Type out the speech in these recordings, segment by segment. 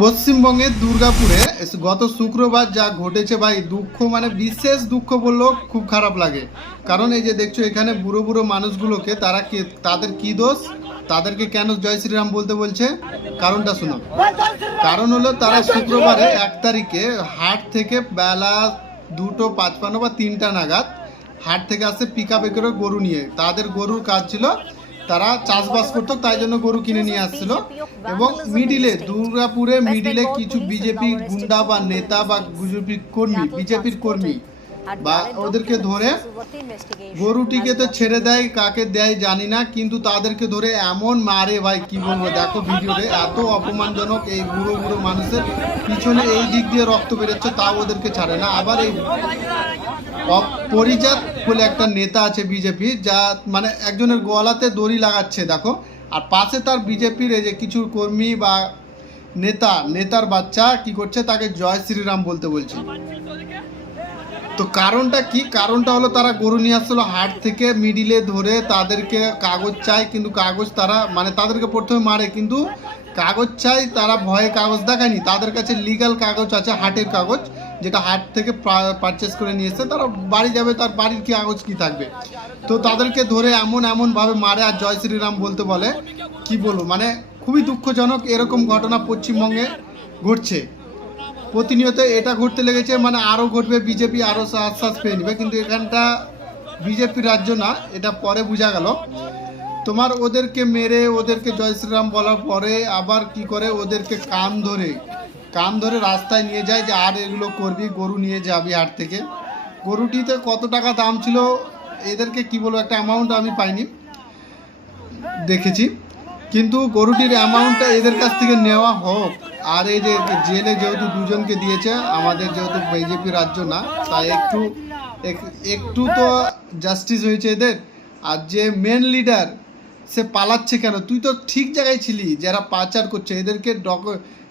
পশ্চিমবঙ্গের দুর্গাপুরে গত শুক্রবার যা ঘটেছে ভাই, দুঃখ মানে বিশেষ দুঃখ বললেও খুব খারাপ লাগে। কারণ এই যে দেখছো এখানে বুড়ো বুড়ো মানুষগুলোকে তাদের কি দোষ, তাদেরকে কেন জয় শ্রীরাম বলতে বলছে, কারণটা শুনো। কারণ হলো তারা শুক্রবারে 1 তারিখে হাট থেকে বেলা 2:55 বা 3টা নাগাদ হাট থেকে আসছে পিক আপে করে গরু নিয়ে। তাদের গরুর কাজ ছিল, তারা চাষবাস করতো, তাই জন্য গরু কিনে নিয়ে আসছিল। এবং দুর্গাপুরে মিডিলে কিছু বিজেপি গুন্ডা বা নেতা বা বিজেপির কর্মী বা ওদেরকে ধরে গরুটিকে তো ছেড়ে দেয়, কাকে দেয় জানি না, কিন্তু তাদেরকে ধরে এমন মারে ভাই, কি বলবো, দেখো ভিডিওতে এত অপমানজনক। এই বুড়ো বুড়ো মানুষের পিছনে এই দিক দিয়ে রক্ত বেরোচ্ছে, তাও ওদেরকে ছাড়ে না। আবার এই পরিজাত বলে একটা নেতা আছে বিজেপি, যা মানে একজনের গলাতে দড়ি লাগাচ্ছে দেখো, আর পাশে তার বিজেপির এই যে কিছু কর্মী বা নেতার বাচ্চা কি করছে, তাকে জয় শ্রীরাম বলতে বলছে। তো কারণটা কি? কারণটা হলো তারা গরু নিয়ে আসছিল হাট থেকে, মিডিলে ধরে তাদেরকে কাগজ চায়, কিন্তু কাগজ তারা মানে তাদেরকে প্রথমে মারে, কিন্তু কাগজ চাই, তারা ভয়ে কাগজ দেখায়নি। তাদের কাছে লিগ্যাল কাগজ আছে, হাটের কাগজ, যেটা হাট থেকে পারচেস করে নিয়ে এসছে। তারা বাড়ি যাবে, তার বাড়ির কি কাগজ কি থাকবে। তো তাদেরকে ধরে এমনভাবে মারে আর জয় শ্রীরাম বলতে বলে, কি বলবো, মানে খুবই দুঃখজনক। এরকম ঘটনা পশ্চিমবঙ্গে ঘটছে প্রতিনিয়ত, এটা ঘটতে লেগেছে, মানে আরও ঘটবে। বিজেপি আরও আশ্বাস পেয়ে নেবে, কিন্তু এখানটা বিজেপির রাজ্য না, এটা পরে বোঝা গেল। তোমার ওদেরকে মেরে ওদেরকে জয় শ্রীরাম বলার পরে আবার কি করে, ওদেরকে কান ধরে রাস্তায় নিয়ে যায়, যে আর এগুলো করবি, গরু নিয়ে যাবি হাট থেকে। গরুটিতে কত টাকা দাম ছিল, এদেরকে কি বলবো, একটা অ্যামাউন্ট আমি পাইনি, দেখেছি, কিন্তু গরুটির অ্যামাউন্টটা এদের কাছ থেকে নেওয়া হোক। আর এই যে জেলে যেহেতু দুজনকে দিয়েছে, আমাদের যেহেতু বিজেপি রাজ্য না, তাই একটু তো জাস্টিস হয়েছে এদের। আর যে মেন লিডার, সে পালাচ্ছে কেন? তুই তো ঠিক জায়গায় ছিলি, যারা পাচার করছে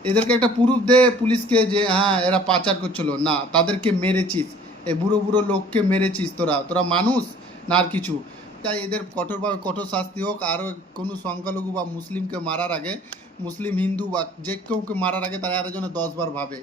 এদেরকে একটা প্রুফ দে পুলিশকে, যে হ্যাঁ এরা পাচার করছিল না, তাদেরকে মেরেছিস, এই বুড়ো বুড়ো লোককে মেরেছিস, তোরা মানুষ না আর কিছু। তাই এদের কঠোর শাস্তি হোক। আরও কোনো সংখ্যালঘু বা মুসলিমকে মারার আগে, মুসলিম হিন্দু বা যে কেউকে মারার আগে, তারা আরও যেন 10 বার ভাবে।